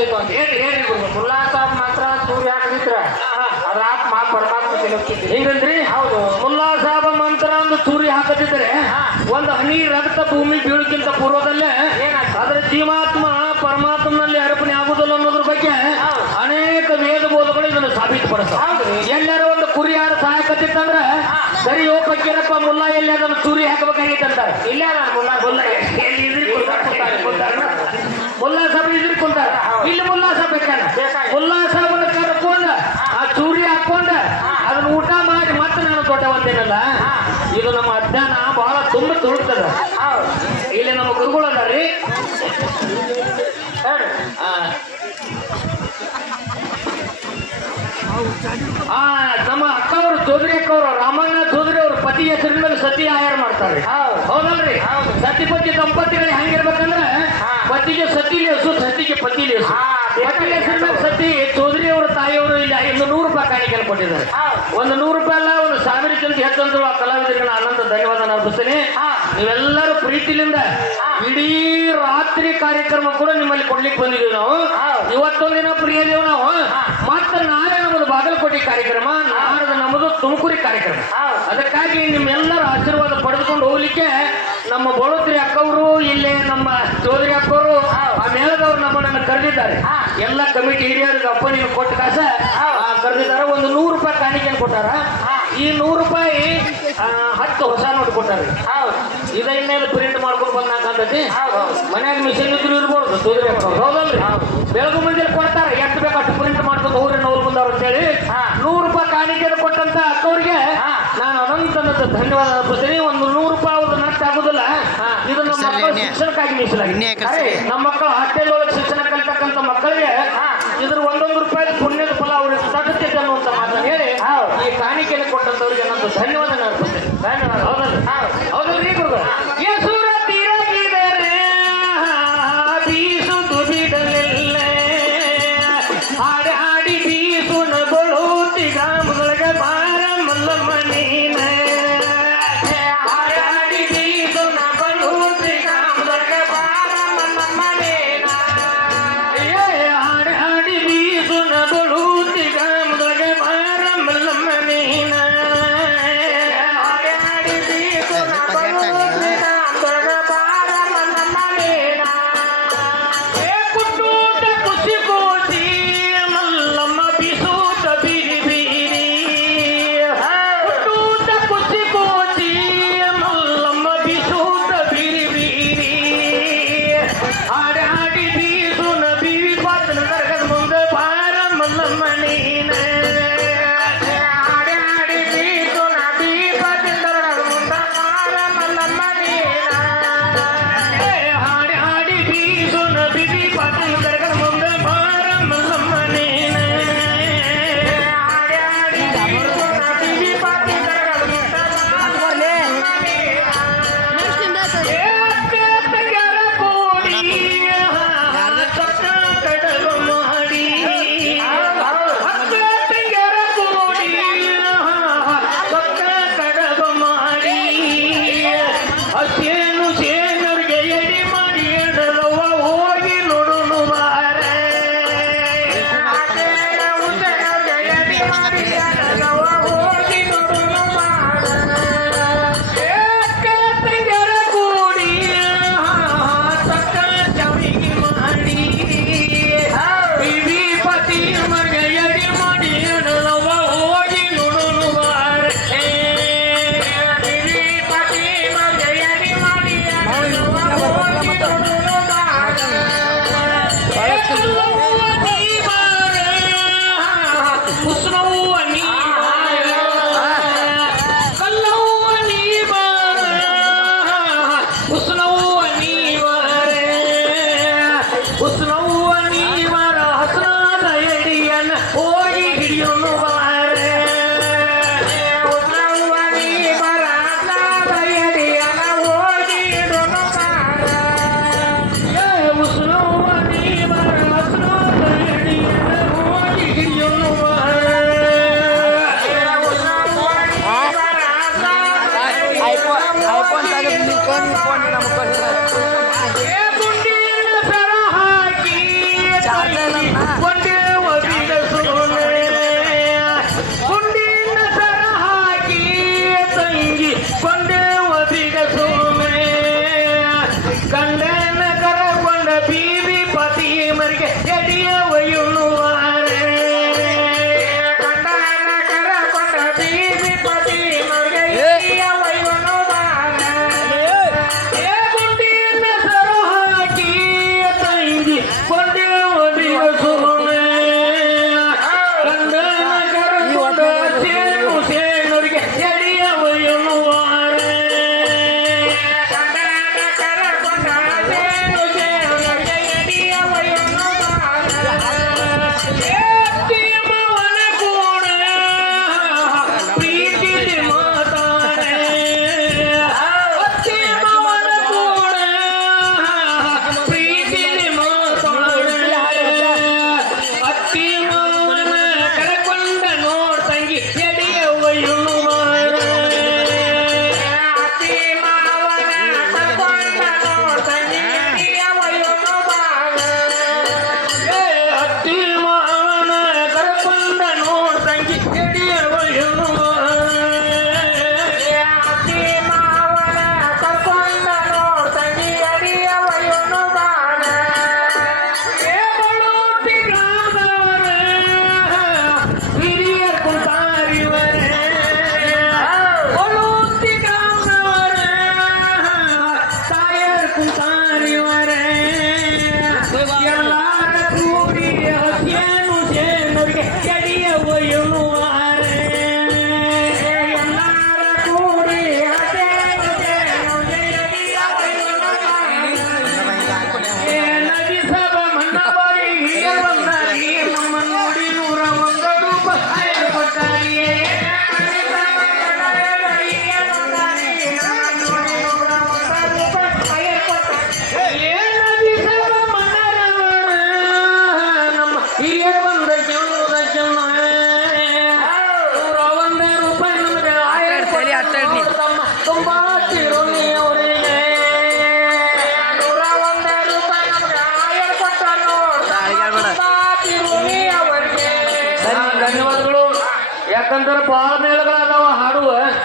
ಗೊತ್ತಾಯ್ತು ಅಂತ ಹೇಳಿ ಹೇಳಿ ಮುಲ್ಲಾ ಸಾಬ್ ಮಾತ್ರ ಸೂರ್ಯ ಹಾಕಿದ್ರ ಅದ್ರ ಆತ್ಮ ಪರಮಾತ್ಮ ತಿಳಕ್ಕಿದ್ರಿ ಹಿಂಗಂದ್ರಿ. ಹೌದು, ಮುಲ್ಲಾ ಸಾಬ ಮಂತ್ರ ಒಂದು ಸೂರ್ಯ ಹಾಕದಿದ್ರೆ ಒಂದು ಹನಿ ರಕ್ತ ಭೂಮಿ ಬೀಳಕ್ಕಿಂತ ಪೂರ್ವದಲ್ಲೇ ಅದರ ಜೀವಾತ್ಮ ಪರಮಾತ್ಮನಲ್ಲಿ ಅರ್ಪಣೆ ಆಗುದಿಲ್ಲ ಅನ್ನೋದ್ರ ಬಗ್ಗೆ ಅನೇಕ ವೇದ ಬೋಧಗಳು ಇದನ್ನು ಸಾಬೀತುಪಡಿಸ್ತಾರೆ. ಎಲ್ಲರೂ ಒಂದು ಕುರಿ ಯಾರು ಸಹಾಯಕತ್ತಿತ್ತಂದ್ರೆ ಸರಿ ಹೋಗಕ್ಕಿರಪ್ಪ ಮುಲ್ಲಾ ಎಲ್ಲಿ ಅದನ್ನು ಸೂರ್ಯ ಹಾಕಬೇಕಾಗಿತ್ತು ಅಂತಾರೆ. ಇಲ್ಲ ಮುಲ್ಲಾ ಮುಲ್ಲಾ ಮುಲ್ಲಾ ಸಾಬ್ ಇದ್ರಿ ಕುಂತಾರ. ಇಲ್ಲಿ ಮುಲ್ಲಾ ಸಾಬ್ ಬೇಕಾನ ಮುಲ್ಲಾ ಸಾಬನ ಕರ್ಕೊಂಡ ಆ ಸೂರ್ಯ ಹಾಕೊಂಡ ಅದನ್ನ ಊಟ ಮಾಡಿ ಮತ್ತೆ ನಾನು ದೊಡ್ಡವಂತೇನಲ್ಲ. ಇದು ನಮ್ಮ ಅಜ್ಞಾನ ಬಹಳ ತುಂಬ ತುಳುಕ್ತದ. ಇಲ್ಲಿ ನಮ್ಮ ಗುರುಗಳು ಅದಾರ್ರಿ, ನಮ್ಮ ಅಕ್ಕವರು ಚೌಧರಿ ಅಕ್ಕವರು ರಾಮಣ್ಣ ಚೌಧರಿ ಅವ್ರ ಪತಿ ಹೆಸರಿನ ಮೇಲೆ ಸತಿ ಆಹಾರ ಮಾಡ್ತಾರೆ. ಹೌದಲ್ರಿ? ಸತಿಪತಿ ದಂಪತಿಗಳಿಗೆ ಹೆಂಗಿರ್ಬೇಕಂದ್ರೆ ಪತಿಗೆ ಸತಿಲಿ ಹೆಸರು, ಸತಿಗೆ ಪತಿಲಿ ಹೆಸರು. ಪತಿ ಹೆಸರಿನ ಸತಿ ಚೌಧರಿ ಅವರ ತಾಯಿಯವರು ಇಲ್ಲಿ 100 ರೂಪಾಯಿ ಕಾಣಿಕೆ ಕೊಟ್ಟಿದ್ದಾರೆ. ಒಂದು 100 ರೂಪಾಯಿ ಅಲ್ಲ, ಒಂದು 1000 ಜನಕ್ಕೆ ಹೆಚ್ಚಂದ್ರು ಆ ಕಲಾವಿದರಿಗೆ ಅನಂತ ಧನ್ಯವಾದ ಅರ್ಪಿಸ್ತೇನೆ. ನೀವೆಲ್ಲರೂ ಪ್ರೀತಿಲಿಂದ ಇಡೀ ರಾತ್ರಿ ಕಾರ್ಯಕ್ರಮ ಕೂಡ ನಿಮ್ಮಲ್ಲಿ ಕೊಡ್ಲಿಕ್ಕೆ ಬಂದಿದ್ದೀವಿ ನಾವು. ಇವತ್ತೊಂದಿನ ಪ್ರಿಯದೇವ್ ನಾವು ಮತ್ತೆ ನಾಳೆ ನಮ್ಮದು ಬಾಗಲಕೋಟೆ ಕಾರ್ಯಕ್ರಮ, ನಾಳೆ ನಮ್ಮದು ತುಮಕೂರಿ ಕಾರ್ಯಕ್ರಮ. ಅದಕ್ಕಾಗಿ ನಿಮ್ಮೆಲ್ಲರ ಆಶೀರ್ವಾದ ಪಡೆದುಕೊಂಡು ಹೋಗ್ಲಿಕ್ಕೆ ನಮ್ಮ ಬೋಳೋತ್ರಿ ಅಕ್ಕವರು, ಇಲ್ಲಿ ನಮ್ಮ ಚೌಧರಿ ಅಕ್ಕವರು, ಆ ಮೇಳದವರು ನಮ್ಮನ್ನು ಕರೆದಿದ್ದಾರೆ. ಎಲ್ಲ ಕಮಿಟಿ ಹಿರಿಯರಿಗೆ ಅಪ್ಪನಿಗೆ ಕೊಟ್ಟ ಕಾಸ ಕರೆದಿದ್ದಾರೆ. ಒಂದು 100 ರೂಪಾಯಿ ಕಾಣಿಕೆಯನ್ನು ಕೊಟ್ಟಾರ. ಈ 100 ರೂಪಾಯಿ 10 ಹೊಸ ನೋಟ್ ಕೊಟ್ಟಾರೆ. ಇದನ್ನ ಮೇಲೆ ಪ್ರಿಂಟ್ ಮಾಡ್ಕೊಂಡು ಬಂದಾಕಂತೈತಿ. ಮನ್ಯಾಗ ಮಿಷನ್ ಇದ್ರು ಇರ್ಬೋದು ಚೌಧರಿ ಅಕ್ಕವ್ರು. ಹೌದಲ್ರಿ? ಬೆಳಗು ಮಂದಿಯಲ್ಲಿ ಕೊಡ್ತಾರೆ, ಎಷ್ಟು ಬೇಕು ಅಷ್ಟು ಪ್ರಿಂಟ್ ಮಾಡ್ಕೊಂಡು ಅವ್ರೆ ನೋವು ಬಂದವ್ರು ಅಂತೇಳಿ 100 ರೂಪಾಯಿ ಕಾಣಿಕೆಯನ್ನು ಕೊಟ್ಟಂತ ಅಕ್ಕವ್ರಿಗೆ ನಾನು ಅನಂತ ಧನ್ಯವಾದ ಅರ್ಪಿಸ್ತೀನಿ. ಒಂದು 100 ರೂಪಾಯಿ ಅವ್ರದ್ದು ನಷ್ಟ ಆಗುದಿಲ್ಲ. ಇದು ನಮ್ಮ ಮಕ್ಕಳ ಶಿಕ್ಷಣಕ್ಕಾಗಿ ಮೀಸಲಾಗಿ. ನಮ್ಮ ಮಕ್ಕಳು ಹಾಸ್ಟೆಲ್ ಒಳಗೆ ಶಿಕ್ಷಣ ಕಲಿತಕ್ಕಂಥ ಮಕ್ಕಳಿಗೆ ಇದ್ರ 1 ರೂಪಾಯಿ ಪುಣ್ಯದ ಫಲ ಅವ್ರಿಗೆ ತಗುತ್ತೈತೆ ಅನ್ನುವಂತ ಮಾತನ್ನು ಹೇಳಿ ಈ ಕಾಣಿಕೆಯನ್ನು ಕೊಟ್ಟಂತವ್ರಿಗೆ ನಾನು ಧನ್ಯವಾದ ಅರ್ಪಿಸ್ತೇನೆ. ಧನ್ಯವಾದ. ಹೌದಲ್ರಿ? ಹೌದಲ್ರಿ ಗುರುಗಳು? ಯಸುರ ತೀರಗಿದರೆ ಬೀಸುದು ಬಿಡಲಿಲ್ಲ, ಹಾಡಿ ಹಾಡಿ ಬೀಸುನ ಬಳುತಿ ಗ್ರಾಮದೊಳಗೆ ಬಾರ ಮಲ್ಲಮ್ಮ ನೀನ. ಹಾಡಿ ಹಾಡಿ ಬೀಸುನ ಬಳುತಿ ಗ್ರಾಮದೊಳಗೆ ಬಾರ ಮಲ್ಲಮ್ಮ ನೀನ. ಹಾಡಿ ಹಾಡಿ ಬೀಸುನ ಬಳುತಿ ಗ್ರಾಮದೊಳಗೆ ಬಾರ ಮಲ್ಲಮ್ಮ ನೀನ. ಹಾಡಿ ಹಾಡಿ ಬೀಸುನ ಬಳುತಿ ಗ್ರಾಮದೊಳಗೆ ಬಾರ ಮಲ್ಲಮ್ಮ ನೀನ. ಕುಟ್ಟೂಟ ಕುಸಿ ಕೋಟಿ ಮಲ್ಲಮ್ಮ ಬೀಸೂಟ ಬೀರಿ ಬೀರಿ. ಕುಟ್ಟೂಟ ಕುಸಿ ಕೋಟಿ ಮಲ್ಲಮ್ಮ ಬೀಸೂಟ ಬೀರಿ ಬೀರಿ. ಹಾಡಿ ಹಾಡಿ ಬೀಸುನ ಬೀವಿ ಪಾತನ ಕರ್ಗದ ಮುಂದೆ ಬಾರ ಮಲ್ಲಮ್ಮ ನೀನ. ಹಾಡಿ ಹಾಡಿ ಬೀಸುನ ಬೀವಿ ಪಾತನ ಕರ್ಗದ ಮುಂದೆ ಬಾರ ಮಲ್ಲಮ್ಮ ನೀನ. ಹಾಡಿ ಹಾಡಿ ಬೀಸುನ ಬಿಬಿ ಪಾತನ ಕರ್ಗದ ಮುಂದೆ ಬಾರ ಮಲ್ಲಮ್ಮ ನೀನ. ಹಾಡಿ ಹಾಡಿ ಬೀಸುನ ಬಿಬಿ ಪಾತನ ಕರ್ಗದ ಮುಂದೆ ಬಾರ ಹಸೇನು ಸೇನರಿಗೆ ಎಡಿ ಮಾಡಿ ಎಡಲವ್ವ ಹೋಗಿ ನೋಡುನು ಬಾರ. ಎಡಿ ಮಾಡಿ ಎಡಲವ್ವ ಹೋಗಿ ನೋಡುನು ಬಾರ. ತಂಗರ ಕೂಡಿ ತಕ್ಕ ಚವಿಗೆ ಮಾಡಿ ಬಿವಿ ಪತಿ ಮಗ ಎಡಿ ಮಾಡಿ ಎಡಲವ್ವ ಹೋಗಿ ನೋಡುನು ಬಾರ. ಬಿವಿ ಪತಿ ಮಗ ಎಡಿ ಮಾಡಿ ಎಡಲವ್ವ ಹೋಗಿ ನೋಡುನು ಬಾರ. ಕಲ್ಲವ್ವ ನೀ ಬಾರ, ಹುಸ್ನವ್ವ ನೀ ಬಾರ. ಕಲ್ಲವ್ವ ನೀ ಬಾರ, ಹುಸ್ನವ್ವ ನೀ ಬಾರ. ಹುಸ್ನವ್ವ ನೀ ಬಾರ, ಹಸನಾದ ಎಡಿಯನ್ನ ಹೋಗಿ ಹಿಡಿಯೋನು ಬಾರ. ಹುಸ್ನವ್ವ ನೀ ಬಾರ, ಹಸನಾದ ಎಡಿಯನ್ನ ಹೋಗಿ ಹಿಡಿಯೋನು ಬಾರ. ಹುಸ್ನವ್ವ ನೀ ಬಾರ, ಹಸನಾದ ಎಡಿಯನ್ನ ಹೋಗಿ ಹಿಡಿಯೋನು ಬಾರ. ಹುಸ್ನವ್ವ ನೀ ಬಾರ, ಹಸನಾದ ಎಡಿಯನ್ನ ಗುಂಡಿನ ಸರ ಹಾಕಿ ಸೇನರಿಗೆ ಎಡಿಯ ಒಯ್ಯುವಾರೆ ಗಂಡನ ಕರಕೊಂಡ ಬೀದಿ ಪತಿನರಿಗೆ ಎಡಿಯ ಒಯ್ಯುವಾರೆ ಗುಂಡಿಯನ್ನ ಸರು ಹಾಕಿ ತಂಗಿ ಕೊಂಡೆ ಒದಿಯ ಸುರುವೆ ಗಂಡನ ಕರಕೊಂಡ ಸೇನರಿಗೆ ಎಡಿಯ ಒಯ್ಯುವಾರೆ ತುಂಬಾ ತಿರುನಿ ಅವರಿಗೆ ₹101 ನಮ್ಗೆ ಆಯರ್ ಕೊಟ್ಟ ನೋಡ್ರಿ ಧನ್ಯವಾದಗಳು. ಯಾಕಂದ್ರೆ ಬಹಳ